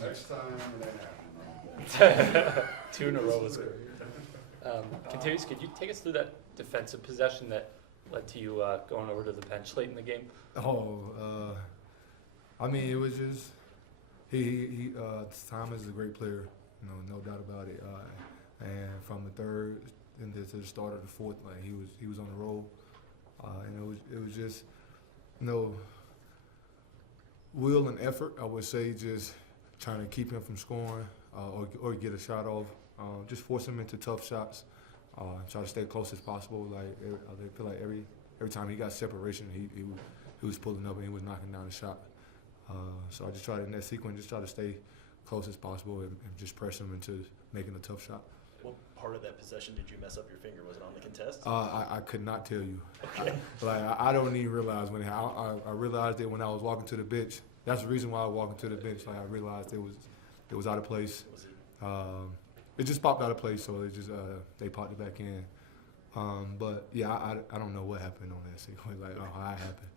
Next time it ain't happening. 2 in a row was good. Kentavious, could you take us through that defensive possession that led to you going over to the bench late in the game? I mean, it was just Tom is a great player, no doubt about it. And from the third and to the start of the fourth, like he was on the roll, and it was just will and effort. I would say just trying to keep him from scoring or get a shot off. Just force him into tough shots. Try to stay close as possible. Like I feel like every time he got separation, he was pulling up and he was knocking down a shot. So I just tried in that sequence, just try to stay close as possible and just press him into making a tough shot. What part of that possession did you mess up your finger? Was it on the contest? I could not tell you. Okay. I don't even realize when I realized it when I was walking to the bench. That's the reason why I was walking to the bench. Like I realized it was out of place. Was it? It just popped out of place, so it just they popped it back in. But yeah, I don't know what happened on that sequence. Like how it happened.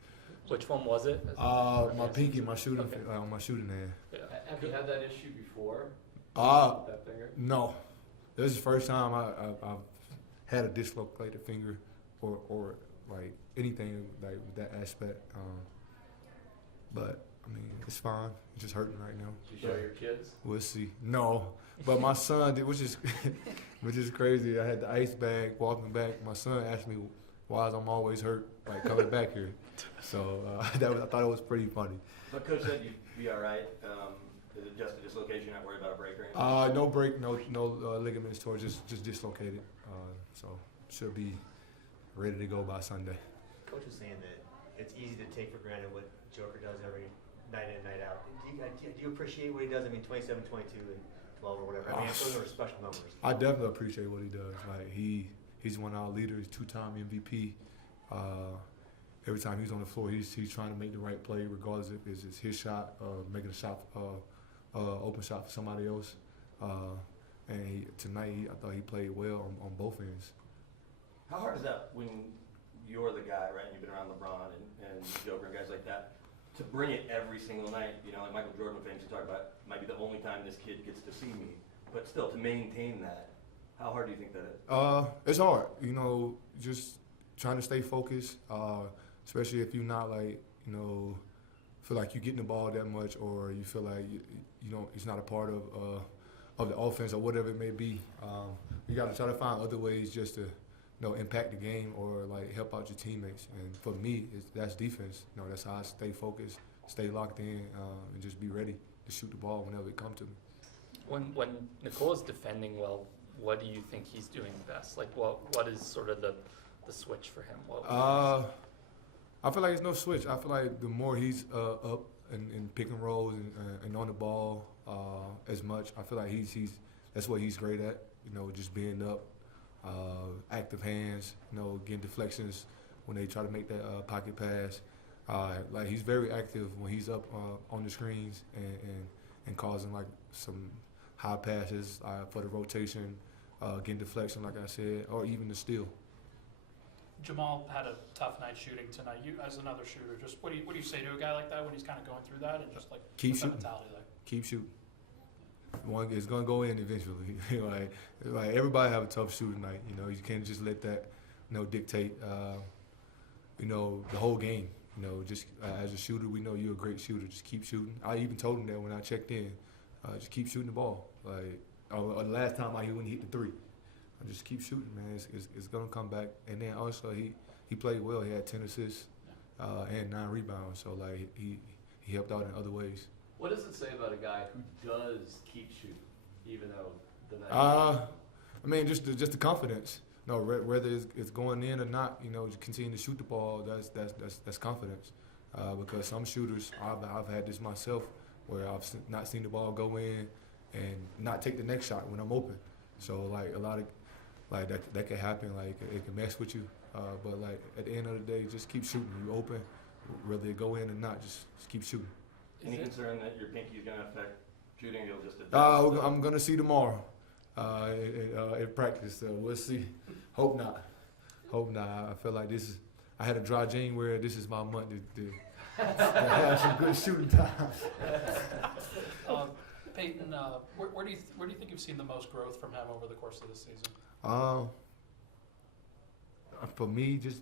Which one was it? My pinky, my shooting, my shooting hand. Yeah. Have you had that issue before? That finger? No, this is the first time I've had a dislocated finger or like anything like with that aspect. But I mean, it's fine. It's just hurting right now. Did you show your kids? We'll see. No, but my son did, which is crazy. I had the ice bag walking back. My son asked me why I'm always hurt, like coming back here. So I thought it was pretty funny. But Coach said you'd be all right. Is it just a dislocation? Not worried about a break or anything? No break, no ligaments torn, just dislocated. So should be ready to go by Sunday. Coach was saying that it's easy to take for granted what Joker does every night in and night out. Do you appreciate what he does? I mean, 27, 22, and 12 or whatever. I mean, those are special numbers. I definitely appreciate what he does. Like he's one of our leaders, 2-time MVP. Every time he's on the floor, he's trying to make the right play, regardless if it's his shot, making a shot, open shot for somebody else. And tonight, I thought he played well on both ends. How hard is that when you're the guy, right, and you've been around LeBron and Joker and guys like that, to bring it every single night? You know, like Michael Jordan famously talked about, might be the only time this kid gets to see me. But still, to maintain that, how hard do you think that is? It's hard, just trying to stay focused, especially if you're not feel like you're getting the ball that much, or you feel like it's not a part of the offense or whatever it may be. You got to try to find other ways just to impact the game or like help out your teammates. And for me, that's defense. That's how I stay focused, stay locked in, and just be ready to shoot the ball whenever it comes to me. When Nicole is defending well, what do you think he's doing best? Like what is sort of the switch for him? I feel like there's no switch. I feel like the more he's up and pick and rolls and on the ball as much, I feel like that's what he's great at. Just being up, active hands, getting deflections when they try to make that pocket pass. Like he's very active when he's up on the screens and causing like some high passes for the rotation, getting deflection, like I said, or even the steal. Jamal had a tough night shooting tonight. You, as another shooter, just what do you say to a guy like that when he's kind of going through that, and just like keep what's that shooting. mentality like? Keep shooting. It's gonna go in eventually. like everybody have a tough shooting night. You can't just let that dictate the whole game. Just as a shooter, we know you're a great shooter. Just keep shooting. I even told him that when I checked in. Just keep shooting the ball. The last time he wouldn't hit the three. Just keep shooting, man. It's gonna come back. And then also he played well. He had 10 assists and 9 rebounds. So he helped out in other ways. What does it say about a guy who does keep shooting, even though the night? I mean, just the confidence. Whether it's going in or not, just continue to shoot the ball. That's confidence. Because some shooters, I've had this myself, where I've not seen the ball go in and not take the next shot when I'm open. So a lot of that can happen. It can mess with you. But at the end of the day, just keep shooting. You open, whether it go in or not, just keep shooting. Any concern that your pinky is going to affect shooting? You'll just I'm gonna see tomorrow in practice. We'll see. Hope not. I feel like I had a dry January. This is my month to have some good shooting time. Peyton, where do you think you've seen the most growth from him over the course of this season? For me, just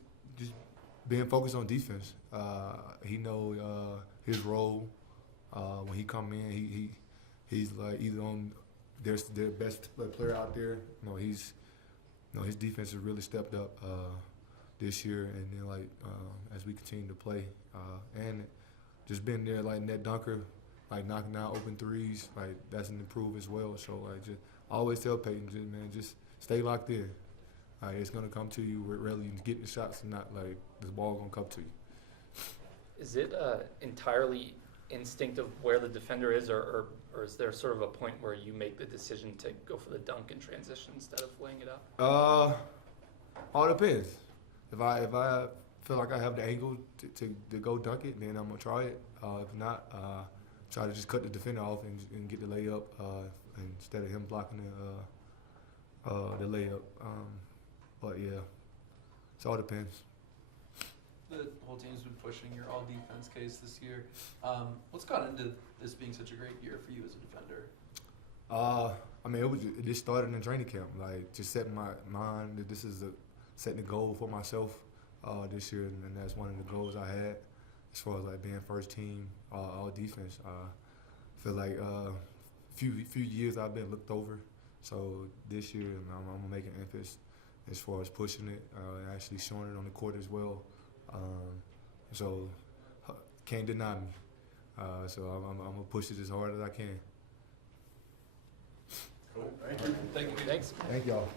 being focused on defense. He know his role. When he come in, he's like either on their best player out there. His defense has really stepped up this year, and then as we continue to play, and just being there like net dunker, like knocking out open threes, like that's an improve as well. So just always tell Peyton, just stay locked in. It's gonna come to you whether you get the shots or not. Like the ball gonna come to you. Is it entirely instinct of where the defender is, or is there sort of a point where you make the decision to go for the dunk in transition instead of laying it up? All depends. If I feel like I have the angle to go dunk it, then I'm gonna try it. If not, try to just cut the defender off and get the layup instead of him blocking the layup. But yeah, it all depends. The whole team's been pushing your all defense case this year. What's gone into this being such a great year for you as a defender? It just started in training camp. Like just setting my mind that this is setting a goal for myself this year, and that's one of the goals I had as far as like being first team all defense. I feel like few years I've been looked over, so this year I'm gonna make an emphasis as far as pushing it, and actually showing it on the court as well. So can't deny me. So I'm gonna push it as hard as I can. Cool. Thank you. Thanks. Thank y'all.